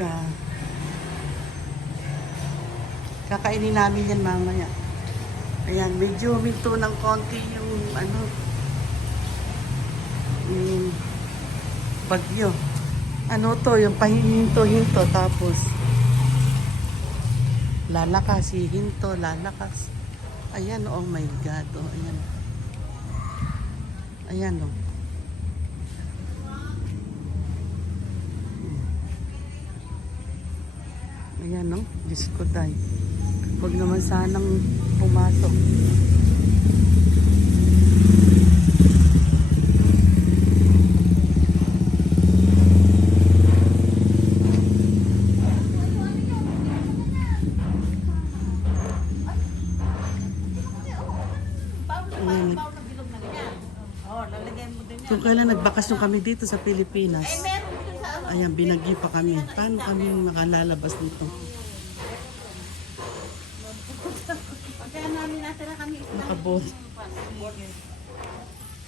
mangga. Kakainin namin yan mamaya. Ayan, medyo huminto ng konti yung ano, yung bagyo. Ano to, yung pahinto-hinto tapos lalakas, hihinto, lalakas. Ayan, oh my God, oh, ayan. Ayan, oh. Ayan, no? Diyos ko, day. Huwag naman sanang pumasok. Ayan. Kung kailan nagbakasyon kami dito sa Pilipinas. Ayan, binagyo pa kami. Paano kami makalalabas dito? Kaya namin natira kami Nakabot.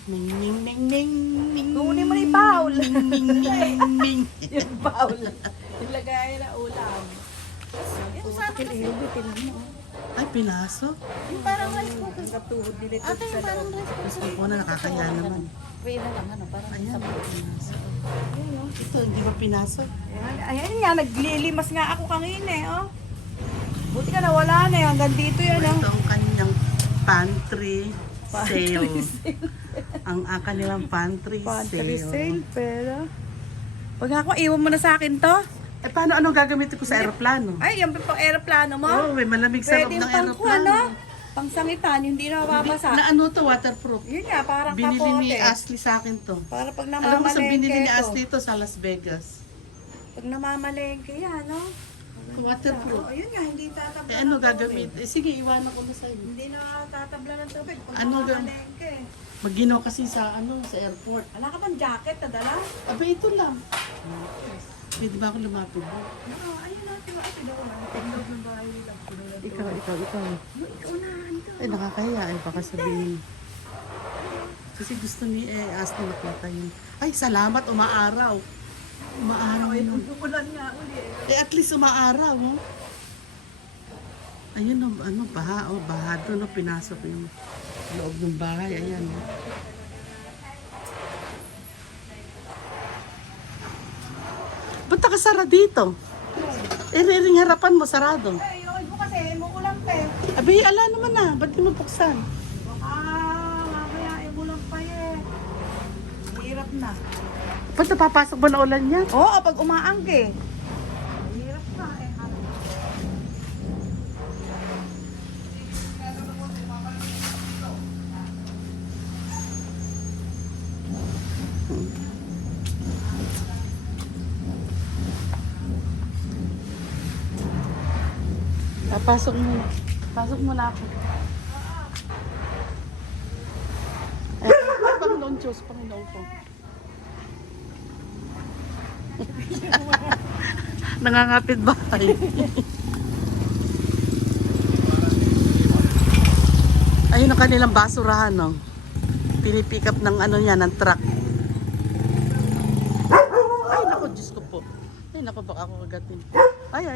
Ning ning ning ning ning. Kunin mo ni Paul. Ning ning ning ning. Yung Paul. Ilagay na ulam. Ito sa akin kasi. Ay, pinaso. Yung parang rice cooker. Katuhod nila ito. Ate, yung parang rice cooker. Mas ko na nakakaya naman. Pwede na lang, ano, parang Ayan, sa pinaso. Ito, hindi ba pinaso? Ayan nga, naglilimas nga ako kanina eh, oh. Buti ka nawala na eh, hanggang dito yan, oh. Ito ang kanyang pantry sale. Ang kanilang pantry sale. pero... Pag ako, iwan mo na sa akin to. Eh, paano anong gagamitin ko sa aeroplano? Ay, yung pang aeroplano mo. Oo, may malamig sa loob Pwede ng yung pang aeroplano. pang sangitan, hindi na mababasa. Na ano to, waterproof. Yun nga, parang Binili ni kapote. Ashley sa akin to. Para pag Alam mo sa binili ni namamalengke to. Ashley to sa Las Vegas. Pag namamalengke yan, no? Waterproof. Oo, yun nga, hindi tatabla Eh ano ng gagamit? tubig. Eh sige, iwanan ko na sa'yo. Hindi na tatabla ng tubig pag Ano namamalengke. Maginaw kasi sa ano, sa airport. Wala ka bang jacket na dala? Aba, ito lang. Pwede ba ako lumapit? Oo, ayun na, ito daw na. Tingnan ng bahay nila. Ikaw. Ikaw na, ito. Eh, nakakaya. Eh, baka sabihin. Kasi gusto ni Ashley makita yun. Ay, salamat, umaaraw. Umaaraw. Ay, umulan nga uli. Eh, at least umaaraw, oh. Ayun, oh, ano, baha, oh, baha doon, oh, pinasok yung loob ng bahay, ayan, oh. Ba't nakasara dito? Eh, ring harapan mo, sarado. Ay, yun mo kasi, umuulan pa eh. Abi, ala naman na, ba't di mo buksan? Baka, mamaya, umulan pa eh. Hirap na. Ba't napapasok ba na ulan yan? Oo, pag umaangke. Hirap na eh. Pasok mo. Pasok mo na ako. Eh, Panginoon Diyos, Panginoon ko. Nangangapit bahay. Ayun ang kanilang basurahan, no? Pinipick up ng ano niya, ng truck. Ay, naku, Diyos ko po. Ay, naku, baka ako kagatin. Ay.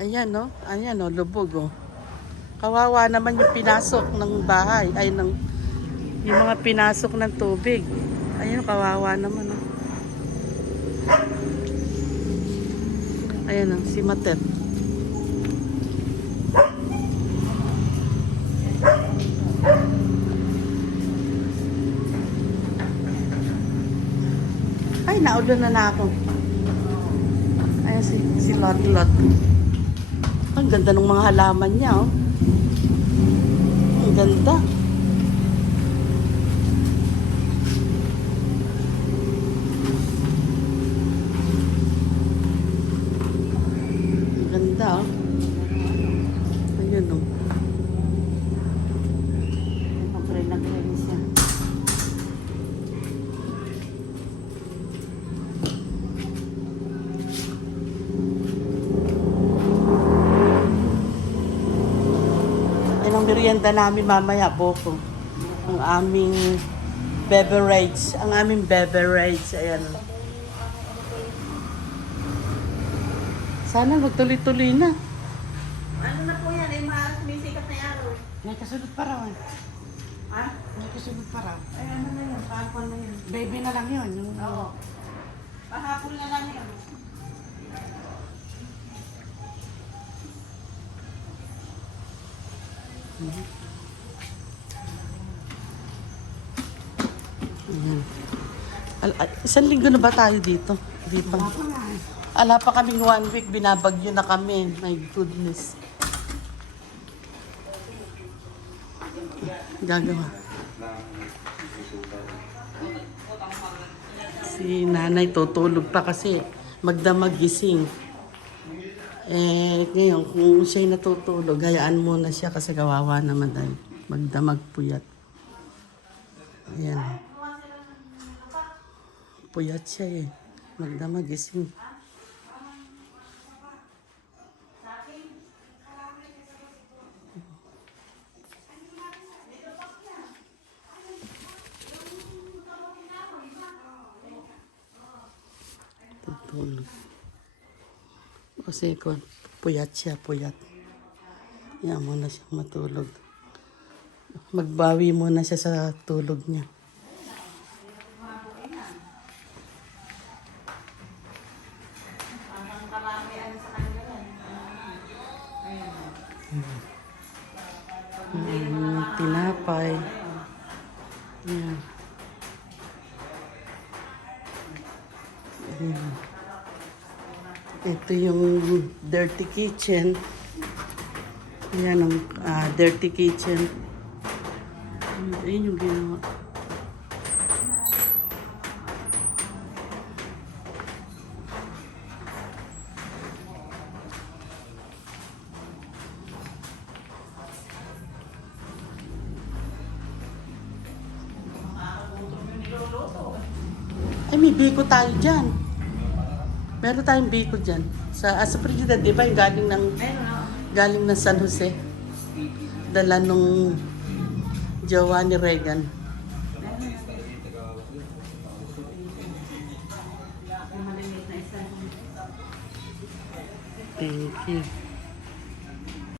Ayan, no? Ayan, no? Lubog, oh. Kawawa naman yung pinasok ng bahay. Ay, yung mga pinasok ng tubig. Ayan, kawawa naman, oh. Ayan, oh, si Matet. Ay, naulan na ako. Ayan, si Lot. Ang ganda ng mga halaman niya, oh. Ang ganda. Ang ganda, oh. Ayun, oh. Nag-rin siya. Yan ang merienda namin mamaya, Boko. Ang aming Beverage. Ang aming beverage. Ayan. Sana magtuloy-tuloy na. Ano na po yan? Eh, sumisikat na yan. May kasunod pa raw. Ha? May kasunod pa raw. Ay, ano na yun? Kahapon na yun. Baby na lang yun. Yung, Oo. Pahapon na lang yun. Ayan. Isang linggo na ba tayo dito? Di pa. Ala pa kaming 1 week, binabagyo na kami. My goodness. Gagawa. Si nanay tutulog pa kasi magdamag gising. Ngayon, kung siya'y natutulog, hayaan muna siya kasi kawawa naman dahil magdamag puyat. Ayan. Puyat siya eh. Magdamag gising. Tutulog. Kasi kung puyat siya, puyat. Hayaan mo na siyang matulog. Magbawi muna siya sa tulog niya. Tinapay. Yan. Ayan. Ito yung dirty kitchen. Ayan ang dirty kitchen. Ayan yung ginawa. Ay, may biko tayo dyan. Meron tayong biko dyan. Sa Trinidad, di ba? Yung galing ng San Jose. Dala nung jowa ni Regan. Thank you.